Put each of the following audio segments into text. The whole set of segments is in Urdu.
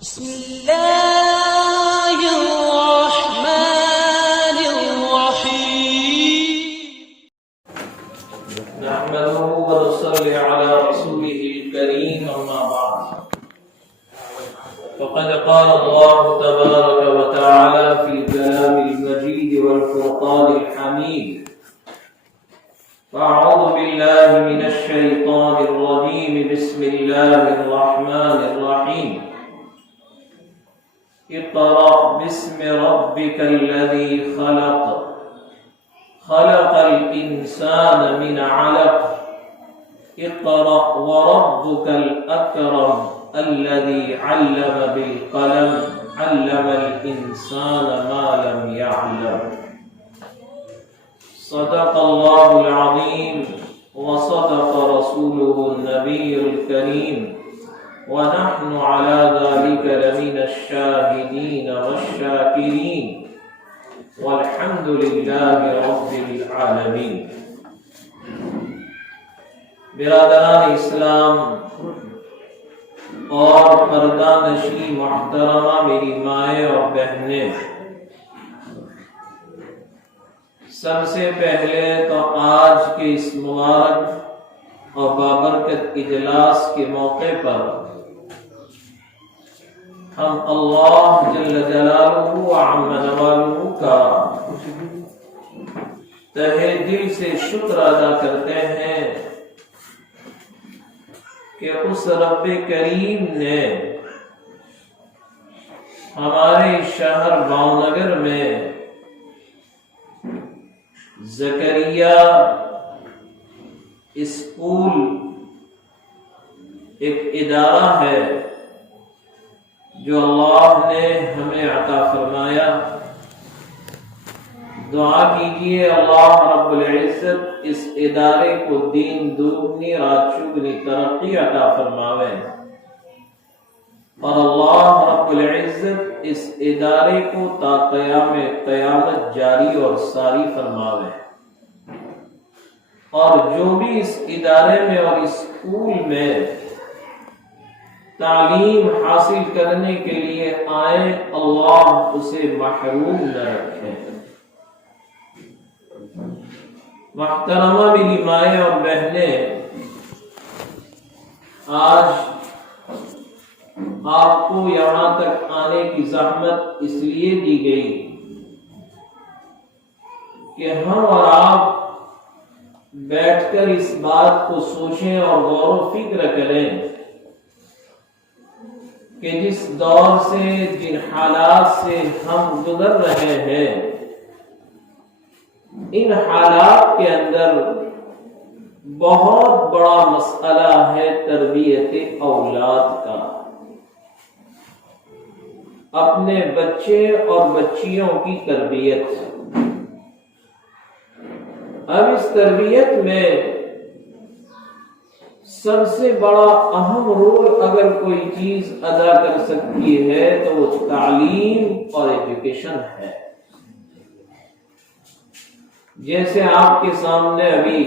بسم الله الرحمن الرحيم نحمده ونصلي على رسوله الكريم أما بعد فقد قال الله تبارك وتعالى في الكلام المجيد والفرقان الحميد فأعوذ بالله من الشيطان الرجيم بسم الله الرحمن الرحيم اقرأ باسم ربك الذي خلق خلق الإنسان من علق اقرأ وربك الأكرم الذي علم بالقلم علم الإنسان ما لم يعلم صدق الله العظيم وصدق رسوله النبي الكريم ونحن على ذلك لمن الشاهدين والشاكرين والحمد لله رب العالمين. برادران اسلام اور پردہ نشی محترمہ میری مائیں اور بہنیں، سب سے پہلے تو آج کے اس مبارک اور بابرکت اجلاس کے موقع پر ہم اللہ جل جلالہ وعم نوالہ کا تہہ دل سے شکر ادا کرتے ہیں کہ اس رب کریم نے ہمارے شہر بھاؤنگر میں زکریا اسکول ایک ادارہ ہے جو اللہ نے ہمیں عطا فرمایا. دعا کیجئے اللہ رب العزت اس ادارے کو دین دوگنی رات چگنی ترقی عطا فرماوے اور اللہ رب العزت اس ادارے کو تا قیام قیامت جاری اور ساری فرماوے. اور جو بھی اس ادارے میں اور اسکول میں تعلیم حاصل کرنے کے لیے آئیں، اللہ اسے محروم نہ رکھے. محترمہ میری مائیں اور بہنیں، آج آپ کو یہاں تک آنے کی زحمت اس لیے دی گئی کہ ہم اور آپ بیٹھ کر اس بات کو سوچیں اور غور و فکر کریں کہ جس دور سے، جن حالات سے ہم گزر رہے ہیں، ان حالات کے اندر بہت بڑا مسئلہ ہے تربیت اولاد کا. اپنے بچے اور بچیوں کی تربیت. اب اس تربیت میں سب سے بڑا اہم رول اگر کوئی چیز ادا کر سکتی ہے تو وہ تعلیم اور ایجوکیشن ہے. جیسے آپ کے سامنے ابھی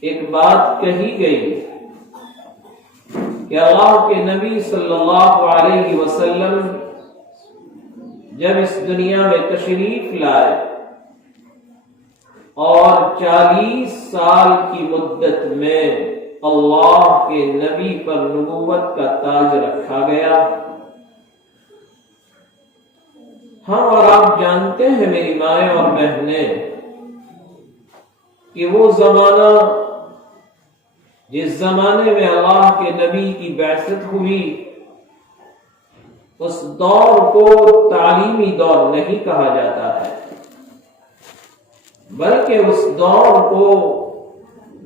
ایک بات کہی گئی کہ اللہ کے نبی صلی اللہ علیہ وسلم جب اس دنیا میں تشریف لائے اور 40 سال کی مدت میں اللہ کے نبی پر نبوت کا تاج رکھا گیا. ہم اور آپ جانتے ہیں میری مائیں اور بہنیں کہ وہ زمانہ جس زمانے میں اللہ کے نبی کی بعثت ہوئی، اس دور کو تعلیمی دور نہیں کہا جاتا ہے، بلکہ اس دور کو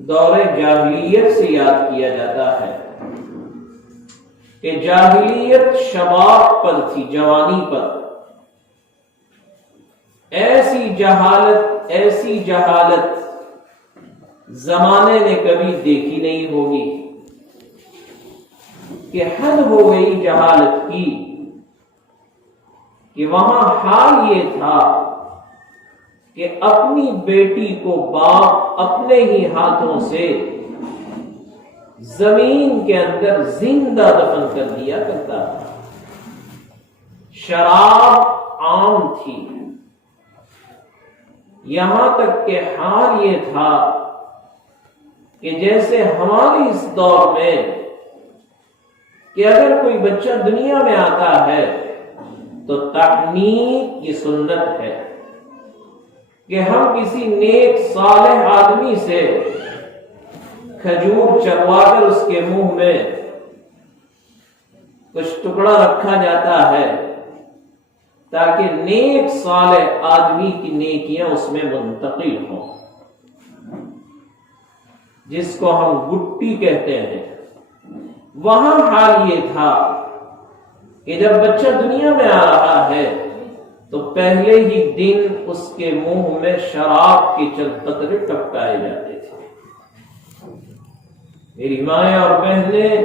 دور جاہلیت سے یاد کیا جاتا ہے کہ جاہلیت شباب پر تھی، جوانی پر. ایسی جہالت زمانے نے کبھی دیکھی نہیں ہوگی کہ حد ہو گئی جہالت کی کہ وہاں حال یہ تھا کہ اپنی بیٹی کو باپ اپنے ہی ہاتھوں سے زمین کے اندر زندہ دفن کر دیا کرتا تھا۔ شراب عام تھی، یہاں تک کہ حال یہ تھا کہ جیسے ہمارے اس دور میں کہ اگر کوئی بچہ دنیا میں آتا ہے تو تحنیک کی سنت ہے کہ ہم کسی نیک صالح آدمی سے کھجور چروا کر اس کے منہ میں کچھ ٹکڑا رکھا جاتا ہے تاکہ نیک صالح آدمی کی نیکیاں اس میں منتقل ہوں، جس کو ہم گٹی کہتے ہیں۔ وہاں حال یہ تھا کہ جب بچہ دنیا میں آ رہا ہے تو پہلے ہی دن اس کے منہ میں شراب کے چند قطرے ٹپکائے جاتے تھے۔ میری مائیں اور بہنیں،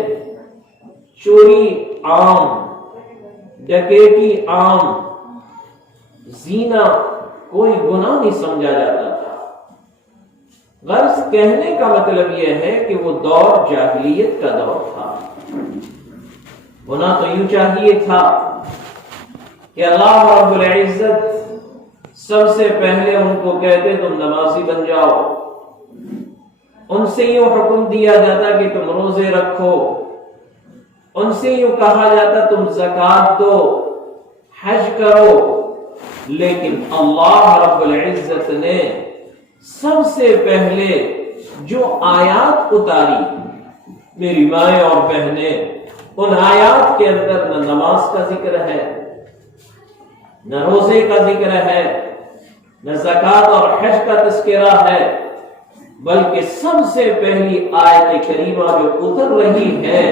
چوری عام، ڈکیتی عام، زینا کوئی گناہ نہیں سمجھا جاتا تھا۔ غرض کہنے کا مطلب یہ ہے کہ وہ دور جاہلیت کا دور تھا۔ ہونا تو یوں چاہیے تھا کہ اللہ رب العزت سب سے پہلے ان کو کہتے تم نمازی بن جاؤ، ان سے یوں حکم دیا جاتا کہ تم روزے رکھو، ان سے یوں کہا جاتا تم زکوٰۃ دو، حج کرو، لیکن اللہ رب العزت نے سب سے پہلے جو آیات اتاری، میری مائیں اور بہنیں، ان آیات کے اندر نہ نماز کا ذکر ہے، نہ روزے کا ذکر ہے، نہ زکوٰۃ اور حج کا تذکرہ ہے، بلکہ سب سے پہلی آیت کریمہ جو اتر رہی ہے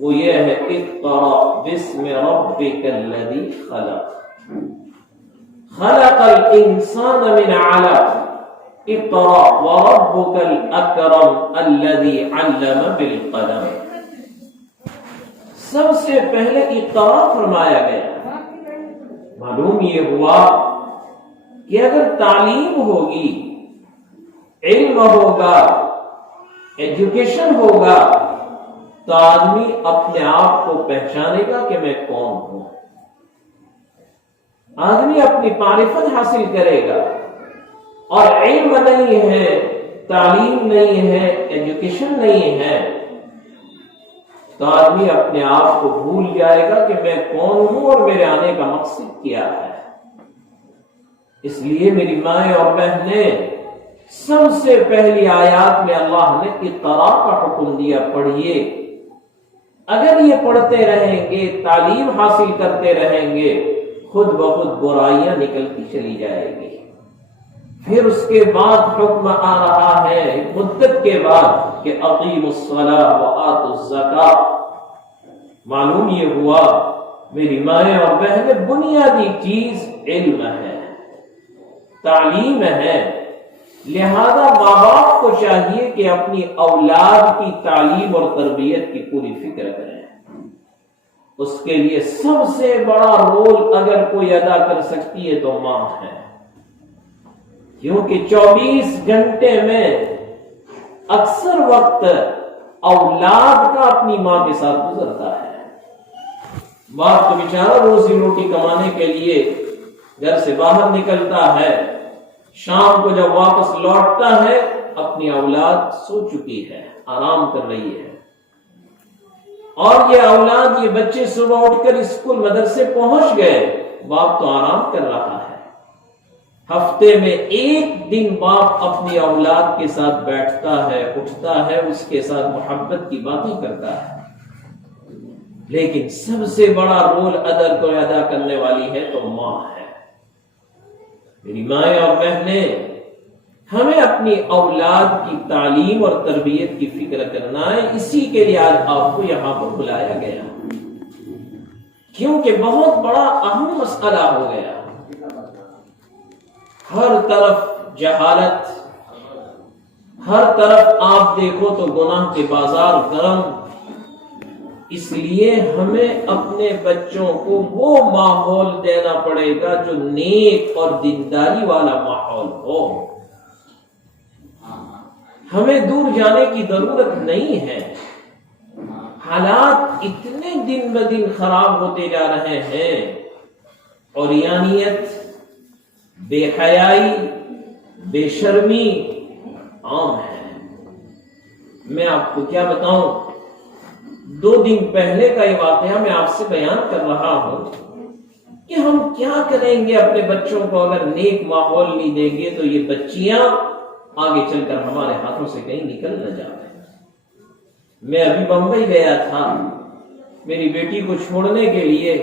وہ یہ ہے اقرأ بسم ربک الذی خلق خلق الانسان من علق اقرأ وربک الاکرم الذی علم بالقلم۔ سب سے پہلے اقرأ فرمایا گیا۔ معلوم یہ ہوا کہ اگر تعلیم ہوگی، علم ہوگا، ایجوکیشن ہوگا تو آدمی اپنے آپ کو پہچانے گا کہ میں کون ہوں، آدمی اپنی معرفت حاصل کرے گا۔ اور علم نہیں ہے، تعلیم نہیں ہے، ایجوکیشن نہیں ہے تو آدمی اپنے آپ کو بھول جائے گا کہ میں کون ہوں اور میرے آنے کا مقصد کیا ہے۔ اس لیے میری مائیں اور بہنیں، سب سے پہلی آیات میں اللہ نے اقرأ کا حکم دیا، پڑھیے۔ اگر یہ پڑھتے رہیں گے، تعلیم حاصل کرتے رہیں گے، خود بخود برائیاں نکلتی چلی جائے گی۔ پھر اس کے بعد حکم آ رہا ہے مدت کے بعد کہ اقیموا الصلاۃ وآتوا الزکاۃ۔ معلوم یہ ہوا میری مائیں اور بہنیں، بنیادی چیز علم ہے، تعلیم ہے، لہذا ماں باپ کو چاہیے کہ اپنی اولاد کی تعلیم اور تربیت کی پوری فکر کریں۔ اس کے لیے سب سے بڑا رول اگر کوئی ادا کر سکتی ہے تو ماں ہے، کیونکہ 24 گھنٹے میں اکثر وقت اولاد کا اپنی ماں کے ساتھ گزرتا ہے۔ باپ تو بیچارہ روزی روٹی کمانے کے لیے گھر سے باہر نکلتا ہے، شام کو جب واپس لوٹتا ہے اپنی اولاد سو چکی ہے، آرام کر رہی ہے، اور یہ اولاد، یہ بچے صبح اٹھ کر اسکول مدرسے پہنچ گئے، باپ تو آرام کر رہا ہے۔ ہفتے میں ایک دن باپ اپنی اولاد کے ساتھ بیٹھتا ہے، اٹھتا ہے، اس کے ساتھ محبت کی باتیں کرتا ہے، لیکن سب سے بڑا رول ادا کرنے والی ہے تو ماں ہے۔ میری مائیں اور بہنیں، ہمیں اپنی اولاد کی تعلیم اور تربیت کی فکر کرنا ہے۔ اسی کے لیے آج آپ کو یہاں پر بلایا گیا، کیونکہ بہت بڑا اہم مسئلہ ہو گیا۔ ہر طرف جہالت، ہر طرف آپ دیکھو تو گناہ کے بازار گرم۔ اس لیے ہمیں اپنے بچوں کو وہ ماحول دینا پڑے گا جو نیک اور دینداری والا ماحول ہو۔ ہمیں دور جانے کی ضرورت نہیں ہے، حالات اتنے دن بدن خراب ہوتے جا رہے ہیں، عریانیت، بے حیائی، بے شرمی عام ہے۔ میں آپ کو کیا بتاؤں، 2 دن پہلے کا یہ واقعہ میں آپ سے بیان کر رہا ہوں کہ ہم کیا کریں گے اپنے بچوں کو اگر نیک ماحول نہیں دیں گے تو یہ بچیاں آگے چل کر ہمارے ہاتھوں سے کہیں نکل نہ جائیں۔ میں ابھی بمبئی گیا تھا میری بیٹی کو چھوڑنے کے لیے،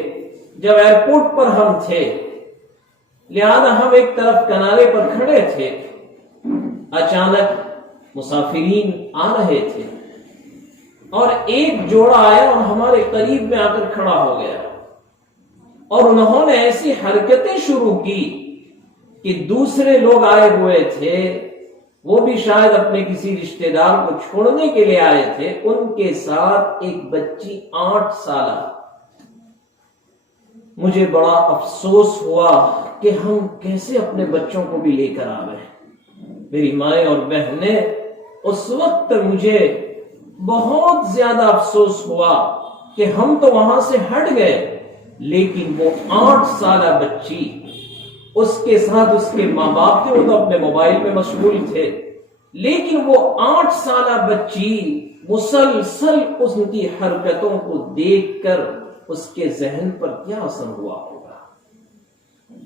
جب ایئرپورٹ پر ہم تھے، لہذا ہم ایک طرف کنارے پر کھڑے تھے، اچانک مسافرین آ رہے تھے اور ایک جوڑا آیا اور ہمارے قریب میں آ کر کھڑا ہو گیا، اور انہوں نے ایسی حرکتیں شروع کی کہ دوسرے لوگ آئے ہوئے تھے، وہ بھی شاید اپنے کسی رشتہ دار کو چھوڑنے کے لیے آئے تھے، ان کے ساتھ ایک بچی 8 سالہ۔ مجھے بڑا افسوس ہوا کہ ہم کیسے اپنے بچوں کو بھی لے کر آ گئے۔ میری مائیں اور بہنیں، اس وقت مجھے بہت زیادہ افسوس ہوا کہ ہم تو وہاں سے ہٹ گئے، لیکن وہ 8 سالہ بچی، اس کے ساتھ اس کے ماں باپ تھے، وہ تو اپنے موبائل پہ مشغول تھے، لیکن وہ 8 سالہ بچی مسلسل اس کی حرکتوں کو دیکھ کر اس کے ذہن پر کیا اثر ہوا ہوگا۔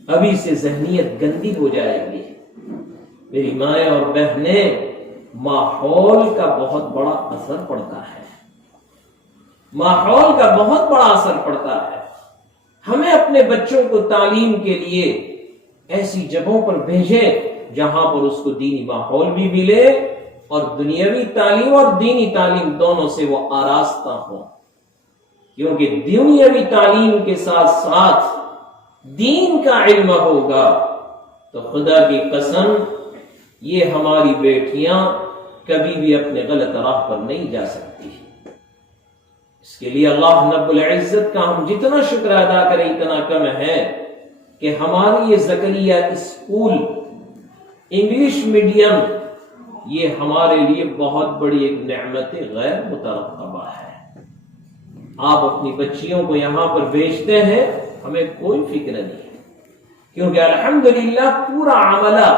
ابھی سے ذہنیت گندی ہو جائے گی۔ میری مائیں اور بہنیں، ماحول کا بہت بڑا اثر پڑتا ہے، ماحول کا بہت بڑا اثر پڑتا ہے۔ ہمیں اپنے بچوں کو تعلیم کے لیے ایسی جگہوں پر بھیجیں جہاں پر اس کو دینی ماحول بھی ملے اور دنیاوی تعلیم اور دینی تعلیم دونوں سے وہ آراستہ ہو، کیونکہ دنیاوی تعلیم کے ساتھ ساتھ دین کا علم ہوگا تو خدا کی قسم یہ ہماری بیٹیاں کبھی بھی اپنے غلط راہ پر نہیں جا سکتی۔ اس کے لیے اللہ رب العزت کا ہم جتنا شکر ادا کریں اتنا کم ہے کہ ہماری یہ زکریا اسکول انگلش میڈیم یہ ہمارے لیے بہت بڑی ایک نعمت غیر مترقبہ ہے۔ آپ اپنی بچیوں کو یہاں پر بھیجتے ہیں، ہمیں کوئی فکر نہیں ہے، کیونکہ الحمدللہ پورا عملہ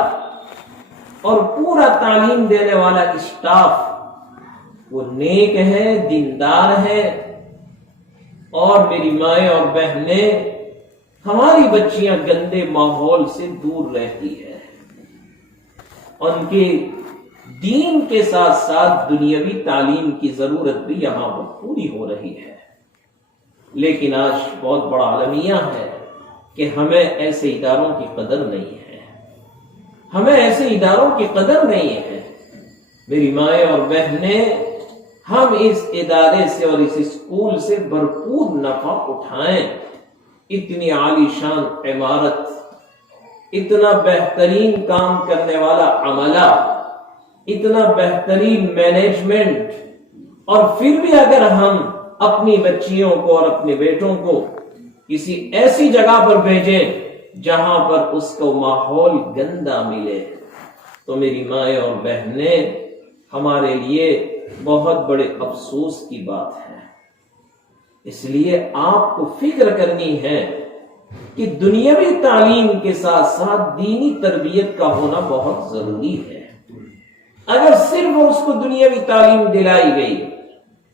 اور پورا تعلیم دینے والا اسٹاف وہ نیک ہے، دیندار ہے، اور میری مائیں اور بہنیں، ہماری بچیاں گندے ماحول سے دور رہتی ہے، ان کے دین کے ساتھ ساتھ دنیاوی تعلیم کی ضرورت بھی یہاں پر پوری ہو رہی ہے۔ لیکن آج بہت بڑا المیہ ہے کہ ہمیں ایسے اداروں کی قدر نہیں ہے، ہمیں ایسے اداروں کی قدر نہیں ہے۔ میری مائیں اور بہنیں، ہم اس ادارے سے اور اس اسکول سے بھرپور نفع اٹھائیں۔ اتنی عالی شان عمارت، اتنا بہترین کام کرنے والا عملہ، اتنا بہترین مینجمنٹ، اور پھر بھی اگر ہم اپنی بچیوں کو اور اپنے بیٹوں کو کسی ایسی جگہ پر بھیجیں جہاں پر اس کو ماحول گندا ملے تو میری مائیں اور بہنیں، ہمارے لیے بہت بڑے افسوس کی بات ہے۔ اس لیے آپ کو فکر کرنی ہے کہ دنیاوی تعلیم کے ساتھ ساتھ دینی تربیت کا ہونا بہت ضروری ہے۔ اگر صرف اس کو دنیاوی تعلیم دلائی گئی،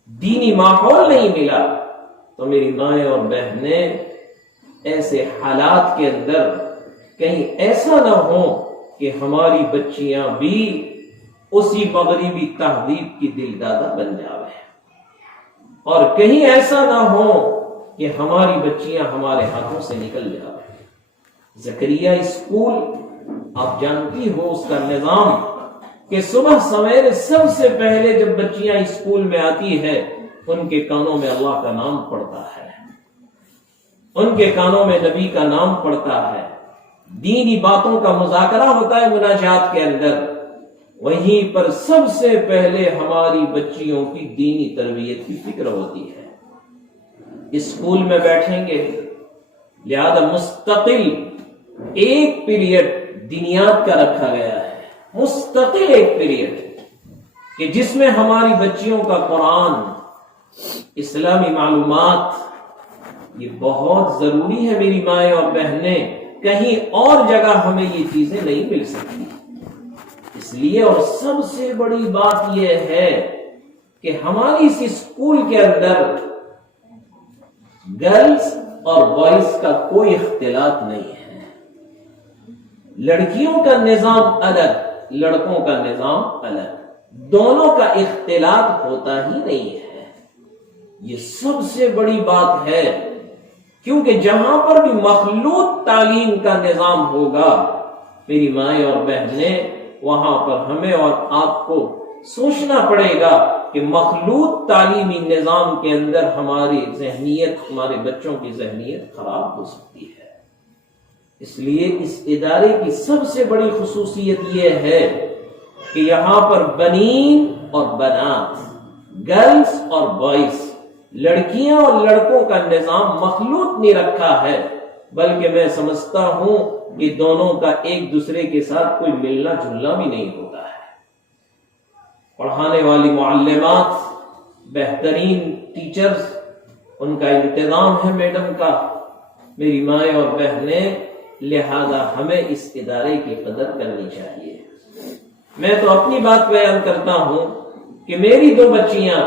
دینی ماحول نہیں ملا، تو میری مائیں اور بہنیں، ایسے حالات کے اندر کہیں ایسا نہ ہو کہ ہماری بچیاں بھی اسی مغربی تہذیب کی دل دادا بن جاوے، اور کہیں ایسا نہ ہو کہ ہماری بچیاں ہمارے ہاتھوں سے نکل جاوے۔ زکریا اسکول، آپ جانتی ہو اس کا نظام کہ صبح سویرے سب سے پہلے جب بچیاں اسکول میں آتی ہے ان کے کانوں میں اللہ کا نام پڑتا ہے، ان کے کانوں میں نبی کا نام پڑتا ہے، دینی باتوں کا مذاکرہ ہوتا ہے مناجات کے اندر۔ وہیں پر سب سے پہلے ہماری بچیوں کی دینی تربیت کی فکر ہوتی ہے۔ اسکول میں بیٹھیں گے، لہذا مستقل ایک پیریڈ دینیات کا رکھا گیا ہے، مستقل ایک پیریڈ کہ جس میں ہماری بچیوں کا قرآن، اسلامی معلومات یہ بہت ضروری ہے میری مائیں اور بہنیں، کہیں اور جگہ ہمیں یہ چیزیں نہیں مل سکتی۔ اس لیے اور سب سے بڑی بات یہ ہے کہ ہماری اس اسکول کے اندر گرلز اور بوائز کا کوئی اختلاط نہیں ہے، لڑکیوں کا نظام الگ، لڑکوں کا نظام الگ، دونوں کا اختلاط ہوتا ہی نہیں ہے۔ یہ سب سے بڑی بات ہے، کیونکہ جہاں پر بھی مخلوط تعلیم کا نظام ہوگا میری مائیں اور بہنیں، وہاں پر ہمیں اور آپ کو سوچنا پڑے گا کہ مخلوط تعلیمی نظام کے اندر ہماری ذہنیت، ہمارے بچوں کی ذہنیت خراب ہو سکتی ہے۔ اس لیے اس ادارے کی سب سے بڑی خصوصیت یہ ہے کہ یہاں پر بنین اور بنات، گرلز اور بوائز، لڑکیاں اور لڑکوں کا نظام مخلوط نہیں رکھا ہے، بلکہ میں سمجھتا ہوں کہ دونوں کا ایک دوسرے کے ساتھ کوئی ملنا جلنا بھی نہیں ہوتا ہے۔ پڑھانے والی معلمات، بہترین ٹیچرز، ان کا انتظام ہے میڈم کا، میری مائیں اور بہنیں، لہذا ہمیں اس ادارے کی قدر کرنی چاہیے۔ میں تو اپنی بات بیان کرتا ہوں کہ میری 2 بچیاں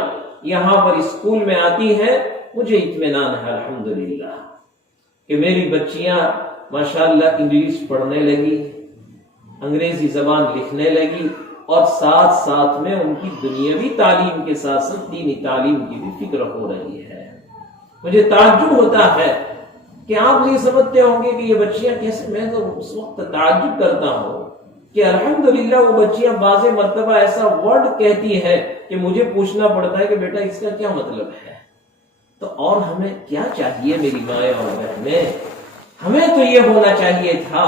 یہاں پر اسکول میں آتی ہیں، مجھے اطمینان ہے الحمدللہ کہ میری بچیاں ماشاءاللہ انگلش پڑھنے لگی، انگریزی زبان لکھنے لگی، اور ساتھ ساتھ میں ان کی دنیاوی تعلیم کے ساتھ ساتھ دینی تعلیم کی بھی فکر ہو رہی ہے۔ مجھے تعجب ہوتا ہے کہ آپ یہ سمجھتے ہوں گے کہ یہ بچیاں کیسے، میں تو اس وقت تعجب کرتا ہوں کہ الحمدللہ وہ بچیاں بعض مرتبہ ایسا ورڈ کہتی ہے کہ مجھے پوچھنا پڑتا ہے کہ بیٹا اس کا کیا مطلب ہے۔ تو اور ہمیں کیا چاہیے میری مائیں اور بہنیں؟ ہمیں تو یہ ہونا چاہیے تھا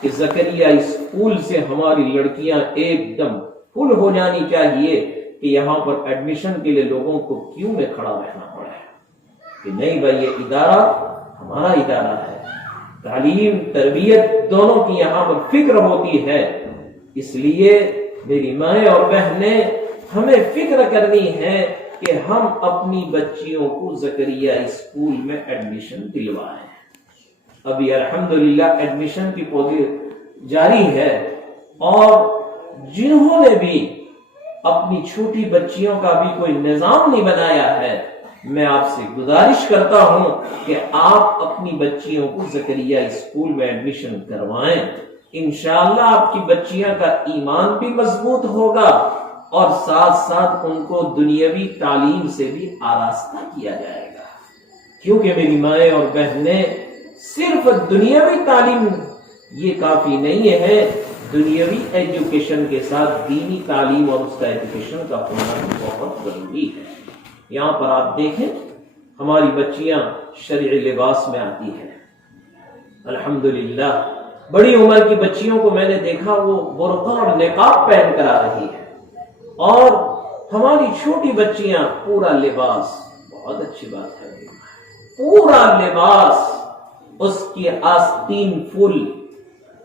کہ زکریا اسکول سے ہماری لڑکیاں ایک دم فل ہو جانی چاہیے کہ یہاں پر ایڈمیشن کے لیے لوگوں کو کیوں میں کھڑا رہنا پڑا ہے کہ نہیں بھائی یہ ادارہ ہمارا ادارہ ہے، تعلیم تربیت دونوں کی یہاں پر فکر ہوتی ہے۔ اس لیے میری مائیں اور بہنیں، ہمیں فکر کرنی ہے کہ ہم اپنی بچیوں کو زکریا اسکول میں ایڈمیشن دلوائیں۔ ابھی الحمدللہ ایڈمیشن کی پروسیس جاری ہے، اور جنہوں نے بھی اپنی چھوٹی بچیوں کا بھی کوئی نظام نہیں بنایا ہے، میں آپ سے گزارش کرتا ہوں کہ آپ اپنی بچیوں کو زکریا اسکول میں ایڈمیشن کروائیں۔ انشاءاللہ آپ کی بچیاں کا ایمان بھی مضبوط ہوگا، اور ساتھ ساتھ ان کو دنیاوی تعلیم سے بھی آراستہ کیا جائے گا، کیونکہ میری مائیں اور بہنیں، صرف دنیاوی تعلیم یہ کافی نہیں ہے، دنیاوی ایجوکیشن کے ساتھ دینی تعلیم اور اس کا ایجوکیشن کا ہونا بھی بہت ضروری ہے۔ یہاں پر آپ دیکھیں ہماری بچیاں شرعی لباس میں آتی ہیں، الحمدللہ بڑی عمر کی بچیوں کو میں نے دیکھا وہ برقع اور نقاب پہن کر آ رہی ہے، اور ہماری چھوٹی بچیاں پورا لباس، بہت اچھی بات ہے، پورا لباس، اس کی آستین فل،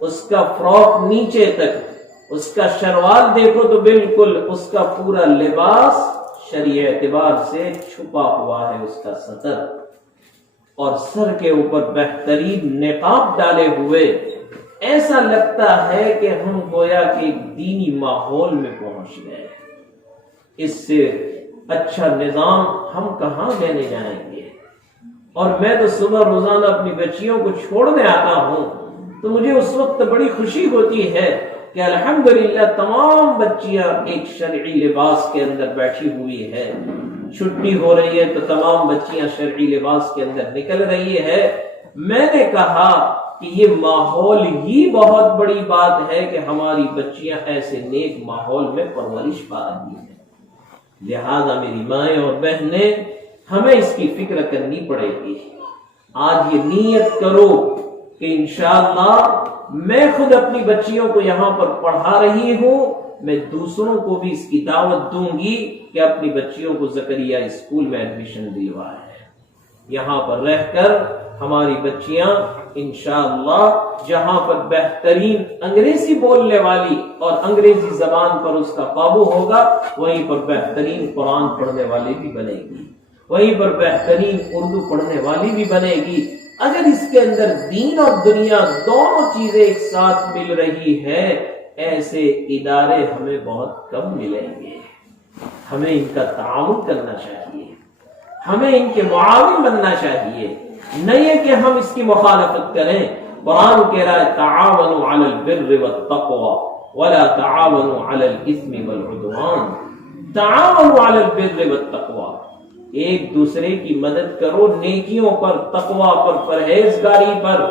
اس کا فراک نیچے تک، اس کا شلوار دیکھو تو بالکل اس کا پورا لباس شرعی اعتبار سے چھپا ہوا ہے، اس کا سطر، اور سر کے اوپر بہترین نقاب ڈالے ہوئے، ایسا لگتا ہے کہ ہم گویا کہ ایک دینی ماحول میں پہنچ گئے۔ اس سے اچھا نظام ہم کہاں لینے جائیں گے؟ اور میں تو صبح روزانہ اپنی بچیوں کو چھوڑنے آتا ہوں تو مجھے اس وقت بڑی خوشی ہوتی ہے کہ الحمدللہ تمام بچیاں ایک شرعی لباس کے اندر بیٹھی ہوئی ہے، چھٹی ہو رہی ہے تو تمام بچیاں شرعی لباس کے اندر نکل رہی ہے۔ میں نے کہا کہ یہ ماحول ہی بہت بڑی بات ہے کہ ہماری بچیاں ایسے نیک ماحول میں پرورش پا رہی ہیں، لہذا میری مائیں اور بہنیں، ہمیں اس کی فکر کرنی پڑے گی۔ آج یہ نیت کرو کہ انشاءاللہ میں خود اپنی بچیوں کو یہاں پر پڑھا رہی ہوں، میں دوسروں کو بھی اس کی دعوت دوں گی کہ اپنی بچیوں کو زکریا اسکول میں ایڈمیشن دلوائیں۔ یہاں پر رہ کر ہماری بچیاں انشاءاللہ جہاں پر بہترین انگریزی بولنے والی اور انگریزی زبان پر اس کا قابو ہوگا، وہیں پر بہترین قرآن پڑھنے والی بھی بنے گی۔ وہیں پر بہترین اردو پڑھنے والی بھی بنے گی۔ اگر اس کے اندر دین اور دنیا دونوں چیزیں ایک ساتھ مل رہی ہے، ایسے ادارے ہمیں بہت کم ملیں گے۔ ہمیں ان کا تعاون کرنا چاہیے، ہمیں ان کے معاون بننا چاہیے، نہیں ہے کہ ہم اس کی مخالفت کریں۔ قرآن کہہ رہا ہے تعاونوا علی البر والتقوی ولا تعاونوا علی الاثم والعدوان۔ تعاونوا علی البر والتقوی، ایک دوسرے کی مدد کرو نیکیوں پر، تقوی پر، پرہیزگاری پر۔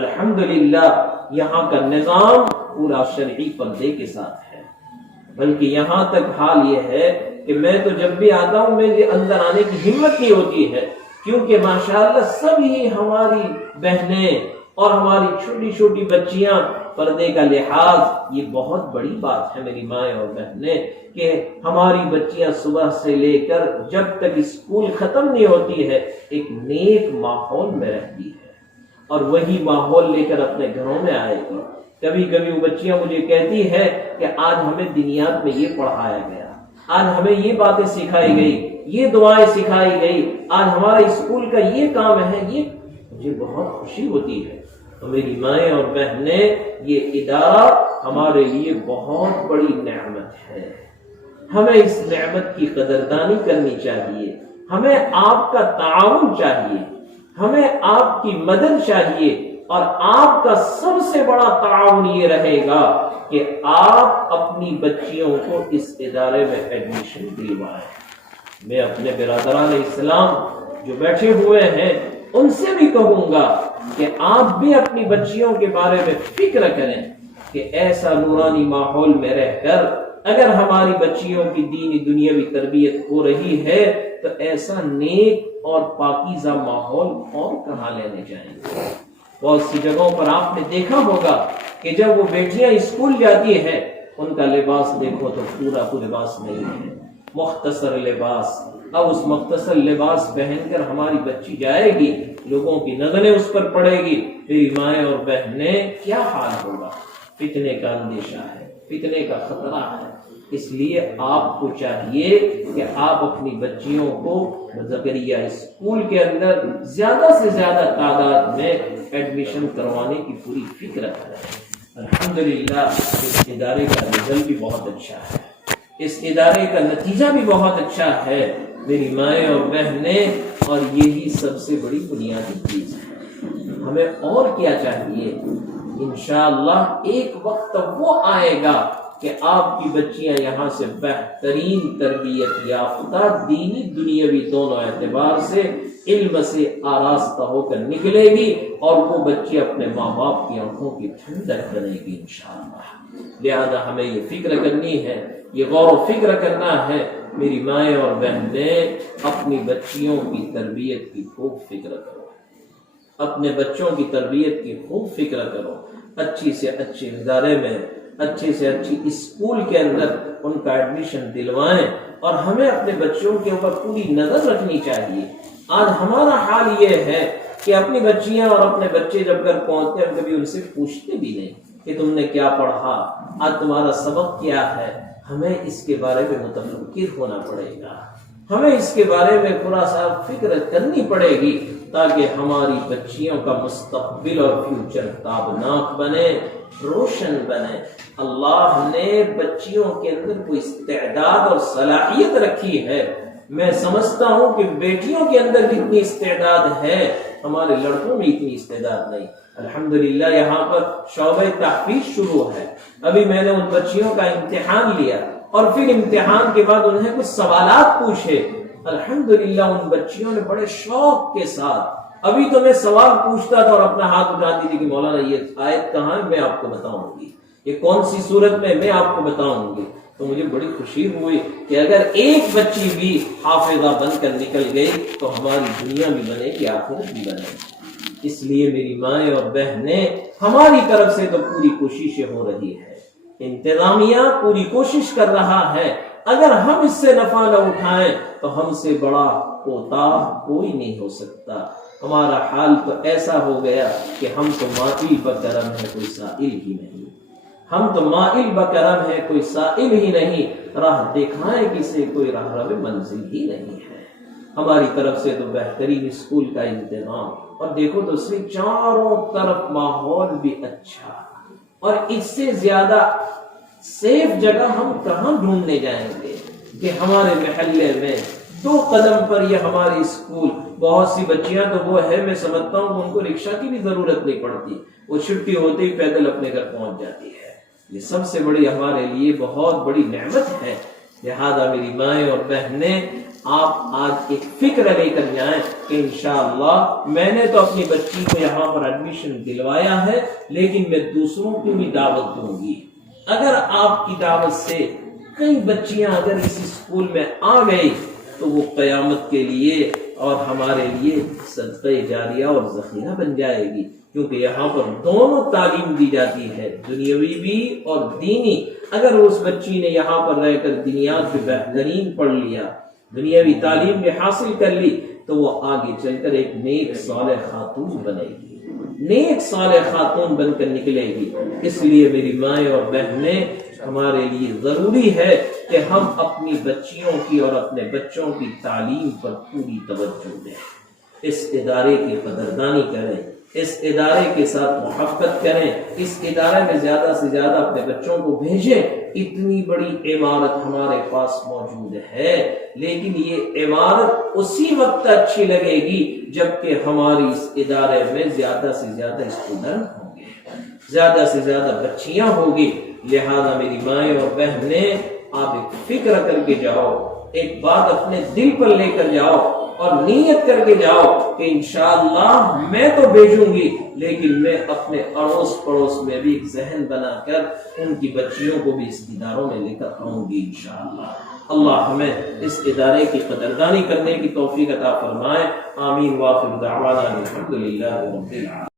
الحمدللہ یہاں کا نظام پورا شرعی پردے کے ساتھ ہے، بلکہ یہاں تک حال یہ ہے کہ میں تو جب بھی آتا ہوں میرے اندر آنے کی ہمت نہیں ہوتی ہے، کیونکہ ماشاءاللہ سب ہی ہماری بہنیں اور ہماری چھوٹی چھوٹی بچیاں پردے کا لحاظ، یہ بہت بڑی بات ہے میری مائیں اور بہنیں، کہ ہماری بچیاں صبح سے لے کر جب تک اسکول ختم نہیں ہوتی ہے ایک نیک ماحول میں رہتی ہے، اور وہی ماحول لے کر اپنے گھروں میں آئے گی۔ کبھی کبھی وہ بچیاں مجھے کہتی ہے کہ آج ہمیں دنیات میں یہ پڑھایا گیا، آج ہمیں یہ باتیں سکھائی گئی، یہ دعائیں سکھائی گئی، آج ہمارے اسکول کا یہ کام ہے، یہ مجھے بہت خوشی ہوتی ہے۔ تو میری مائیں اور بہنیں، یہ ادارہ ہمارے لیے بہت بڑی نعمت ہے، ہمیں اس نعمت کی قدردانی کرنی چاہیے، ہمیں آپ کا تعاون چاہیے، ہمیں آپ کی مدد چاہیے، اور آپ کا سب سے بڑا تعاون یہ رہے گا کہ آپ اپنی بچیوں کو اس ادارے میں ایڈمیشن دلوائیں۔ میں اپنے برادران اسلام جو بیٹھے ہوئے ہیں ان سے بھی کہوں گا کہ آپ بھی اپنی بچیوں کے بارے میں فکر کریں کہ ایسا نورانی ماحول میں رہ کر اگر ہماری بچیوں کی دینی دنیاوی تربیت ہو رہی ہے تو ایسا نیک اور پاکیزہ ماحول اور کہاں لینے جائیں گے۔ بہت سی جگہوں پر آپ نے دیکھا ہوگا کہ جب وہ بیٹیاں اسکول جاتی ہیں ان کا لباس دیکھو تو پورا لباس نہیں ہے، مختصر لباس۔ اب اس مختصر لباس پہن کر ہماری بچی جائے گی، لوگوں کی نظریں اس پر پڑے گی، میری مائیں اور بہنیں کیا حال ہوگا؟ فتنے کا اندیشہ ہے، فتنے کا خطرہ ہے۔ اس لیے آپ کو چاہیے کہ آپ اپنی بچیوں کو زکریا اسکول کے اندر زیادہ سے زیادہ تعداد میں ایڈمیشن کروانے کی پوری فکر کریں۔ الحمدللہ اس ادارے کا رزلٹ بھی بہت اچھا ہے، اس ادارے کا نتیجہ بھی بہت اچھا ہے میری مائیں اور بہنیں، اور یہی سب سے بڑی بنیادی چیز ہے۔ ہمیں اور کیا چاہیے؟ انشاءاللہ ایک وقت وہ آئے گا کہ آپ کی بچیاں یہاں سے بہترین تربیت یافتہ دینی دنیاوی دونوں اعتبار سے علم سے آراستہ ہو کر نکلے گی، اور وہ بچی اپنے ماں باپ کی آنکھوں کی ٹھنڈک بنے گی انشاءاللہ۔ لہذا ہمیں یہ فکر کرنی ہے، یہ غور و فکر کرنا ہے میری مائیں اور بہنیں، اپنی بچیوں کی تربیت کی خوب فکر کرو، اپنے بچوں کی تربیت کی خوب فکر کرو، اچھی سے اچھے ادارے میں، اچھے سے اچھی اسکول کے اندر ان کا ایڈمیشن دلوائیں، اور ہمیں اپنے بچوں کے اوپر پوری نظر رکھنی چاہیے۔ آج ہمارا حال یہ ہے کہ اپنی بچیاں اور اپنے بچے جب گھر پہنچتے ہیں کبھی ان سے پوچھتے بھی نہیں کہ تم نے کیا پڑھا، آج تمہارا سبق کیا ہے۔ ہمیں اس کے بارے میں متفکر ہونا پڑے گا، ہمیں اس کے بارے میں تھوڑا سا فکر کرنی پڑے گی تاکہ ہماری بچیوں کا مستقبل اور فیوچر تابناک بنے، روشن بنے۔ اللہ نے بچیوں کے اندر کوئی استعداد اور صلاحیت رکھی ہے۔ میں سمجھتا ہوں کہ بیٹیوں کے اندر جتنی استعداد ہے ہمارے لڑکوں میں اتنی استعداد نہیں۔ الحمدللہ یہاں پر شعبہ تحفیظ شروع ہے، ابھی میں نے ان بچیوں کا امتحان لیا اور پھر امتحان کے بعد انہیں کچھ سوالات پوچھے۔ الحمدللہ ان بچیوں نے بڑے شوق کے ساتھ، ابھی تو میں سوال پوچھتا تھا اور اپنا ہاتھ اٹھاتی تھی کہ مولانا یہ آیت کہاں ہے، میں آپ کو بتاؤں گی، یہ کون سی صورت میں آپ کو بتاؤں گی۔ تو مجھے بڑی خوشی ہوئی کہ اگر ایک بچی بھی حافظہ بن کر نکل گئی تو ہماری دنیا بھی بنے گی، آخرت بھی بنے گی۔ اس لیے میری مائیں اور بہنیں، ہماری طرف سے تو پوری کوششیں ہو رہی ہے، انتظامیہ پوری کوشش کر رہا ہے، اگر ہم اس سے نفع نہ اٹھائیں تو ہم سے بڑا کوتاہ کوئی نہیں ہو سکتا۔ ہمارا حال تو ایسا ہو گیا کہ ہم تو مائل بکرم ہے، کوئی سائل ہی نہیں، ہم تو مائل بکرم ہے، کوئی سائل ہی نہیں، راہ دکھائے کسے کوئی راہ رو منزل ہی نہیں ہے۔ ہماری طرف سے تو بہترین اسکول کا انتظام، اور دیکھو تو صرف چاروں طرف ماحول بھی اچھا، اور اس سے زیادہ سیف جگہ ہم کہاں ڈھونڈنے جائیں گے کہ ہمارے محلے میں 2 قدم پر یہ ہماری اسکول، بہت سی بچیاں تو وہ ہے میں سمجھتا ہوں ان کو رکشہ کی بھی ضرورت نہیں پڑتی، وہ چھٹی ہوتے ہی پیدل اپنے گھر پہنچ جاتی ہے۔ یہ سب سے بڑی ہمارے لیے بہت بڑی نعمت ہے۔ لہذا میری مائیں اور بہنیں، آپ آج ایک فکر لے کر جائیں کہ انشاءاللہ میں نے تو اپنی بچی کو یہاں پر ایڈمیشن دلوایا ہے، لیکن میں دوسروں کو بھی دعوت دوں گی۔ اگر آپ کی دعوت سے کئی بچیاں اگر اس اسکول میں آ گئی تو وہ قیامت کے لیے اور ہمارے لیے صدقہ جاریہ اور ذخیرہ بن جائے گی، کیونکہ یہاں پر دونوں تعلیم دی جاتی ہے، دنیاوی بھی اور دینی۔ اگر اس بچی نے یہاں پر رہ کر دنیات بھی بہترین پڑھ لیا، دنیاوی تعلیم بھی حاصل کر لی، تو وہ آگے چل کر ایک نیک صالح خاتون بنے گی، نیک صالح خاتون بن کر نکلے گی۔ اس لیے میری مائیں اور بہنیں، ہمارے لیے ضروری ہے کہ ہم اپنی بچیوں کی اور اپنے بچوں کی تعلیم پر پوری توجہ دیں، اس ادارے کی قدردانی کریں، اس ادارے کے ساتھ محبت کریں، اس ادارے میں زیادہ سے زیادہ اپنے بچوں کو بھیجیں۔ اتنی بڑی عمارت ہمارے پاس موجود ہے، لیکن یہ عمارت اسی وقت اچھی لگے گی جبکہ ہماری اس ادارے میں زیادہ سے زیادہ اسٹوڈنٹ ہوں گے، زیادہ سے زیادہ بچیاں ہوگی۔ لہذا میری مائیں اور بہنیں، آپ ایک فکر کر کے جاؤ، ایک بات اپنے دل پر لے کر جاؤ اور نیت کر کے جاؤ کہ انشاءاللہ میں تو بھیجوں گی، لیکن میں اپنے اڑوس پڑوس میں بھی ایک ذہن بنا کر ان کی بچیوں کو بھی اس اداروں میں لے کر آؤں گی انشاءاللہ۔ اللہ ہمیں اس ادارے کی قدردانی کرنے کی توفیق عطا فرمائے۔ آمین۔ وآخر دعوانا الحمدللہ رب العالمین۔